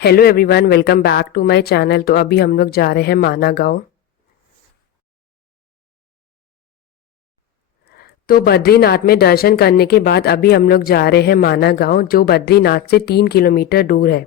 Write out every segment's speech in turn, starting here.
Hello everyone, welcome back to my channel. तो अभी हम लोग जा रहे हैं माना गांव। तो बद्रीनाथ में दर्शन करने के बाद अभी हम लोग जा रहे हैं माना गांव, जो बद्रीनाथ से 3 किलोमीटर दूर है।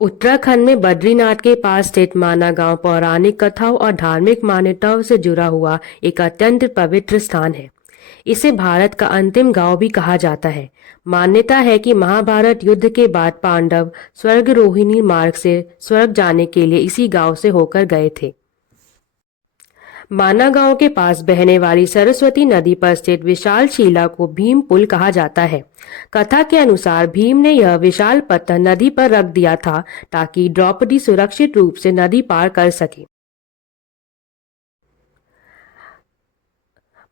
उत्तराखंड में बद्रीनाथ के पास स्थित माना गांव पौराणिक कथाओं और धार्मिक मान्यताओं से जुड़ा हुआ एक अत्यंत पवित्र स्थान है। इसे भारत का अंतिम गांव भी कहा जाता है। मान्यता है कि महाभारत युद्ध के बाद पांडव स्वर्गरोहिणी मार्ग से स्वर्ग जाने के लिए इसी गांव से होकर गए थे। माना गांव के पास बहने वाली सरस्वती नदी पर स्थित विशाल शिला को भीम पुल कहा जाता है। कथा के अनुसार भीम ने यह विशाल पत्थर नदी पर रख दिया था ताकि द्रौपदी सुरक्षित रूप से नदी पार कर सके।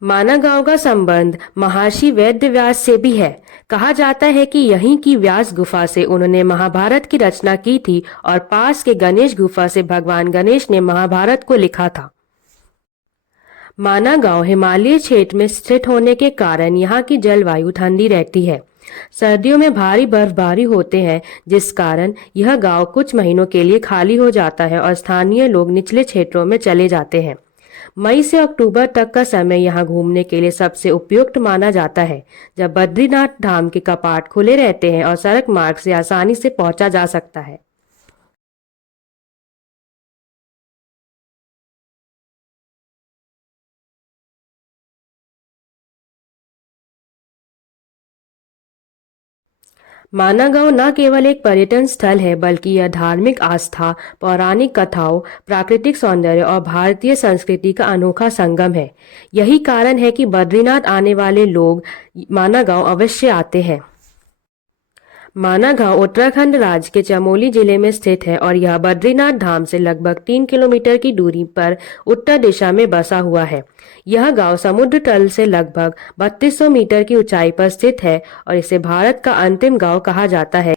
माना गांव का संबंध महर्षि वेदव्यास से भी है। कहा जाता है कि यहीं की व्यास गुफा से उन्होंने महाभारत की रचना की थी और पास के गणेश गुफा से भगवान गणेश ने महाभारत को लिखा था। माना गांव हिमालय क्षेत्र में स्थित होने के कारण यहाँ की जलवायु ठंडी रहती है। सर्दियों में भारी बर्फबारी होते हैं, जिस कारण यह गांव कुछ महीनों के लिए खाली हो जाता है और स्थानीय लोग निचले क्षेत्रों में चले जाते हैं। मई से अक्टूबर तक का समय यहाँ घूमने के लिए सबसे उपयुक्त माना जाता है, जब बद्रीनाथ धाम के कपाट खुले रहते हैं और सड़क मार्ग से आसानी से पहुंचा जा सकता है। माना गांव न केवल एक पर्यटन स्थल है, बल्कि यह धार्मिक आस्था, पौराणिक कथाओं, प्राकृतिक सौंदर्य और भारतीय संस्कृति का अनोखा संगम है। यही कारण है कि बद्रीनाथ आने वाले लोग माना गांव अवश्य आते हैं। माना गांव उत्तराखंड राज्य के चमोली जिले में स्थित है और यह बद्रीनाथ धाम से लगभग 3 किलोमीटर की दूरी पर उत्तर दिशा में बसा हुआ है। यह गांव समुद्र तल से लगभग 3200 मीटर की ऊंचाई पर स्थित है और इसे भारत का अंतिम गांव कहा जाता है,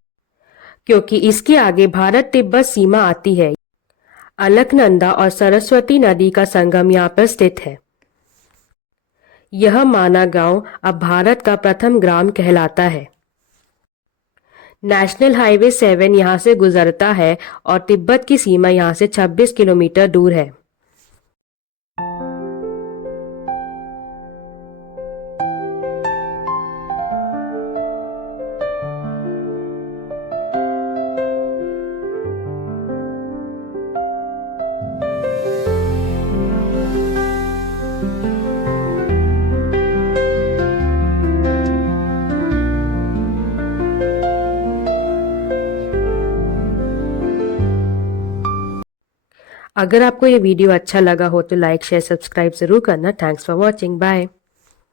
क्योंकि इसके आगे भारत तिब्बत सीमा आती है। अलकनंदा और सरस्वती नदी का संगम यहाँ पर स्थित है। यह माना गांव अब भारत का प्रथम ग्राम कहलाता है। नेशनल हाईवे 7 यहाँ से गुजरता है और तिब्बत की सीमा यहाँ से 26 किलोमीटर दूर है। अगर आपको ये वीडियो अच्छा लगा हो तो लाइक शेयर सब्सक्राइब जरूर करना। Thanks for watching. बाय।